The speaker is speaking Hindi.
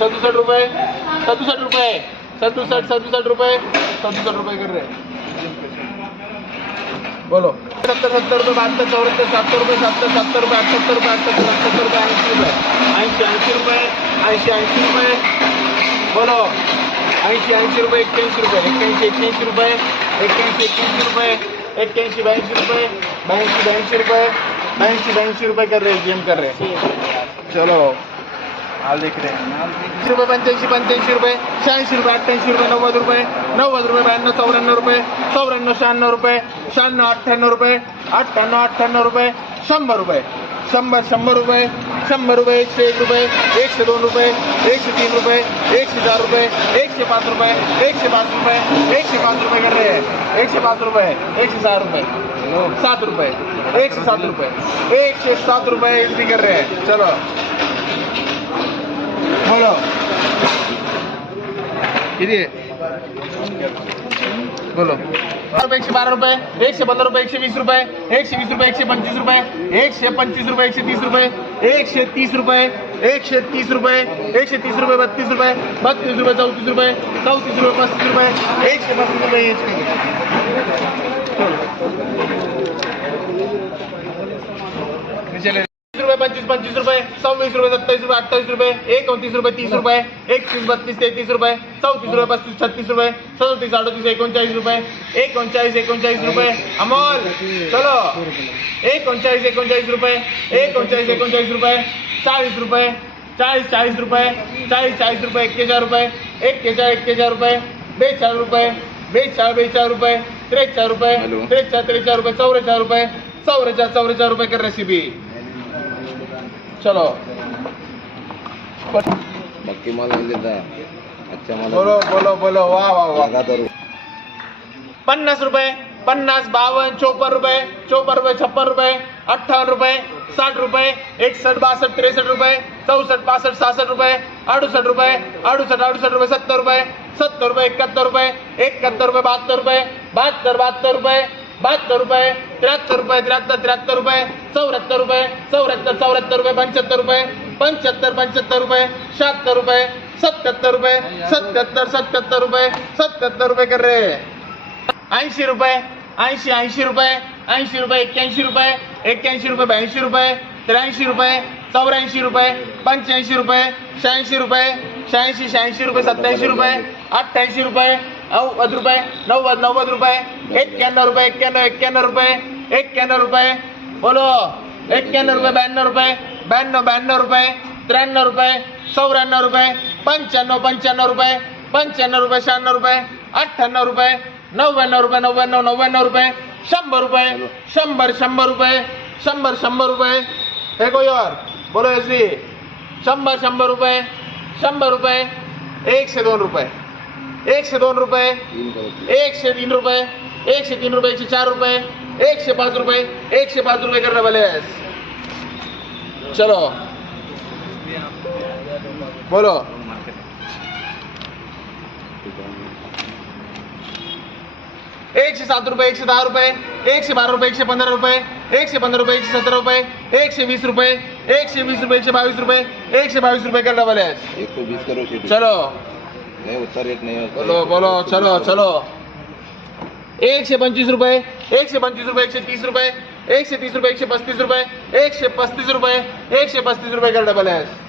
सदुसठ रुपये. सदुसठ रुपये. सदुसठ सदुसठ रुपये. सदुसठ रुपये कर रहे बोलो. सत्तर सत्तर रुपये बहत्तर चौहत्तर सत्तर रुपये सत्तर सत्तर रुपये अठ्ठ्याहत्तर रुपये अठ्ठत्तर सत्तर रुपये ऐंशी रुपये. ऐंशी ऐंशी रुपये ऐंशी ऐंशी रुपये. बोलो. ऐंशी ऐंशी रुपये एक्क्याऐंशी रुपये. एक्क्याऐंशी एक्क्याऐंशी रुपये. एक्क्याऐंशी एक्क्याऐंशी रुपये. एक्क्याऐंशी ब्याऐंशी रुपये. ब्याऐंशी ब्याऐंशी रुपये. ब्याऐंशी ब्याऐंशी रुपये कर रहे जिम गेम कर रहे चलो. हाल देख रहे हैं रुपये पंच्याऐंशी पंच्याऐंशी रुपये शहाऐंशी रुपये अठ्ठ्याऐंशी रुपये नव्वद रुपये नव्वद रुपये ब्याण्णव चौऱ्याण्णव रुपये चौऱ्याण्णव शहाण्णव रुपये शहाण्णव अठ्ठ्याण्णव रुपये अठ्ठ्याण्णव अठ्ठ्याण्णव रुपये शंभर रुपये शंभर शंभर रुपये शंभर रुपये एकशे एक रुपये एकशे दोन रुपये एकशे तीन रुपये एकशे चार रुपये एकशे पाच रुपये एकशे पाच रुपये एकशे पाच रुपये कर रहे हैं एकशे पाच रुपये एकशे सहा रुपये सात रुपये एकशे सात रुपये एकशे सात रुपये कर रहे हैं चलो बोलो किती आहे बोलो रुपये एकशे बारा रुपये एकशे पंधरा रुपये एकशे वीस रुपये एकशे वीस रुपये एकशे पंचवीस रुपये एकशे पंचवीस रुपये एकशे तीस रुपये एकशे तीस रुपये एकशे तीस रुपये एकशे तीस रुपये बत्तीस रुपये बत्तीस रुपये चौतीस रुपये चौतीस रुपये पस्तीस रुपये एकशे पस्तीस तीस रुपये पंचवीस पंचवीस रुपये सव्वीस रुपये सत्तावीस रुपये अठ्ठावीस रुपये एकोणतीस रुपये तीस रुपये एकतीस बत्तीस तेहतीस रुपये चौतीस रुपये पस्तीस छत्तीस रुपये सदतीस अडतीस एकोणचाळीस रुपये एकोणचाळीस एकोणचाळीस रुपये अमोल चलो एकोणचाळीस एकोणचाळीस रुपये एकोणचाळीस एकोणचाळीस रुपये चाळीस रुपये चाळीस चाळीस रुपये चाळीस चाळीस रुपये एक्केचाळीस रुपये एक्केचाळीस एक्केचाळीस रुपये बेचाळीस रुपये बेचाळीस बेचाळीस रुपये त्रेचाळीस रुपये त्रेचाळीस त्रेचाळीस रुपये चौवेचाळीस रुपये चौवेचाळीस चौवेचाळीस रुपये कर रेसिपी चलो। मक्की माल नहीं देता अच्छा माल बोलो बोलो बोलो वाह वाह वाह। लगा दो पन्नास रुपये पन्नास बावन्न चोपन्न रुपये चोपन्न रुपये छप्पन रुपए अठ्ठावन्न रुपए साठ रुपए एकसष्ट बासठ तिरसठ रुपए चौसठ बासठ सासठ रुपए अड़सठ रुपए अड़सठ अड़सठ रुपए सत्तर रुपए सत्तर रुपए इकहत्तर रुपए इकहत्तर रुपए बहत्तर रुपए बहत्तर बहत्तर रुपये बहात्तर रुपये त्र्याहत्तर रुपये त्र्याहत्तर त्र्याहत्तर रुपये चौऱ्याहत्तर रुपये चौऱ्याहत्तर चौऱ्याहत्तर रुपये पंच्याहत्तर रुपये पंच्याहत्तर पंच्याहत्तर रुपये शहात्तर रुपये सत्याहत्तर रुपये सत्याहत्तर सत्याहत्तर रुपये सत्याहत्तर रुपये कर रे. ऐंशी रुपये ऐंशी ऐंशी रुपये ऐंशी रुपये एक्क्याऐंशी रुपये एक्क्याऐंशी रुपये ब्याऐंशी रुपये त्र्याऐंशी रुपये चौऱ्याऐंशी रुपये पंच्याऐंशी रुपये शहाऐंशी रुपये शहाऐंशी शहाऐंशी रुपये सत्याऐंशी रुपये अठ्ठ्याऐंशी रुपये नव्वद रुपये, नव्वद नव्वद रुपये एक्क्याण्णव रुपये एक्क्याण्णव एक्क्याण्णव रुपये एक्क्याण्णव रुपये, बोलो एक्क्याण्णव रुपये, ब्याण्णव रुपये, ब्याण्णव ब्याण्णव रुपये, त्र्याण्णव रुपये, चौऱ्याण्णव रुपये, पंच्याण्णव पंच्याण्णव रुपये पंच्याण्णव रुपये, शहाण्णव रुपये, अठ्ठ्याण्णव रुपये, नव्याण्णव रुपये, नव्याण्णव नव्याण्णव रुपये, शंभर रुपये, शंभर शंभर रुपये, शंभर शंभर रुपये, हे कोई और, बोलो ऐसी शंभर शंभर रुपये शंभर रुपये एकशे दोन रुपये. एकशे दोन रुपये करो एकशे तीन रुपये एकशे तीन रुपये एकशे चार रुपये एकशे पाच रुपये एकशे पाच रुपये करने वाले हैं चलो बोलो एकशे सात रुपये एकशे दहा रुपये एकशे बारा रुपये एकशे पंधरा रुपये एकशे पंधरा रुपये एकशे सतरा रुपये एकशे वीस रुपये एकशे वीस रुपये एकशे बावीस रुपये एकशे बावीस रुपये करने वाले हैं एक सौ बीस करो शेटी चलो नहीं उतना रेट नहीं. है उतना बोलो रेट बोलो, चलो चलो. एकशे पंचवीस रुपये, एकशे पंचवीस रुपये, एकशे तीस रुपये, एकशे तीस रुपये, एकशे पस्तीस रुपये, एकशे पस्तीस रुपये, एकशे पस्तीस रुपये कर डबल है